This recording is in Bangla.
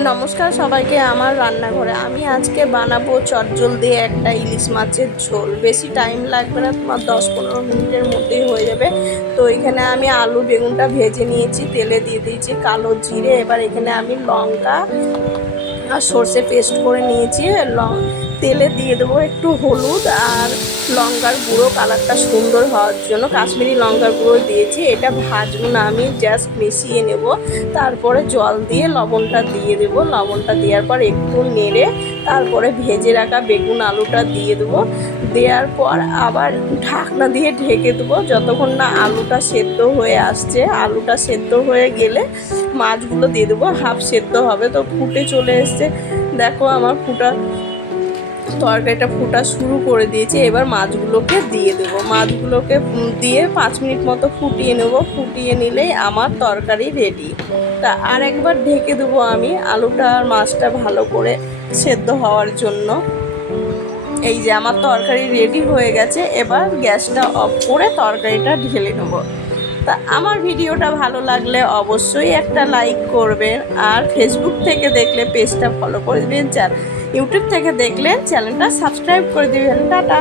নমস্কার সবাইকে আমার রান্নাঘরে। আমি আজকে বানাবো চটজল দিয়ে একটা ইলিশ মাছের ঝোল। বেশি টাইম লাগবে না, তোমার 10-15 মিনিটের মধ্যেই হয়ে যাবে। তো এখানে আমি আলু বেগুনটা ভেজে নিয়েছি, তেলে দিয়ে দিয়েছি কালো জিরে। এবার এখানে আমি লঙ্কা আর সর্ষে পেস্ট করে নিয়েছি। তেলে দিয়ে দেবো একটু হলুদ আর লঙ্কার গুঁড়ো, কালারটা সুন্দর হওয়ার জন্য কাশ্মীরি লঙ্কার গুঁড়ো দিয়েছি। এটা ভাজবো না, আমি জাস্ট মিশিয়ে নেব। তারপরে জল দিয়ে লবণটা দিয়ে দেবো। লবণটা দেওয়ার পর একটু নেড়ে তারপরে ভেজে রাখা বেগুন আলুটা দিয়ে দেবো। দেওয়ার পর আবার ঢাকনা দিয়ে ঢেকে দেবো যতক্ষণ না আলুটা সেদ্ধ হয়ে আসছে। আলুটা সেদ্ধ হয়ে গেলে মাছগুলো দিয়ে দেবো, হাফ সেদ্ধ হবে। তো ফুটে চলে এসছে, দেখো আমার তরকারিটা ফুটা শুরু করে দিয়েছি। এবার মাছগুলোকে দিয়ে দেবো। মাছগুলোকে দিয়ে 5 মিনিট মতো ফুটিয়ে নেব। ফুটিয়ে নিলেই আমার তরকারি রেডি। তা আর একবার ঢেকে দেবো আমি, আলুটা আর মাছটা ভালো করে সেদ্ধ হওয়ার জন্য। এই যে আমার তরকারি রেডি হয়ে গেছে। এবার গ্যাসটা অফ করে তরকারিটা ঢেলে নেব। তা আমার ভিডিওটা ভালো লাগলে অবশ্যই একটা লাইক করবেন, আর ফেসবুক থেকে দেখলে পেজটা ফলো করে দেবেন, ইউটিউব থেকে দেখলে চ্যানেলটা সাবস্ক্রাইব করে দেবেন। টাটা।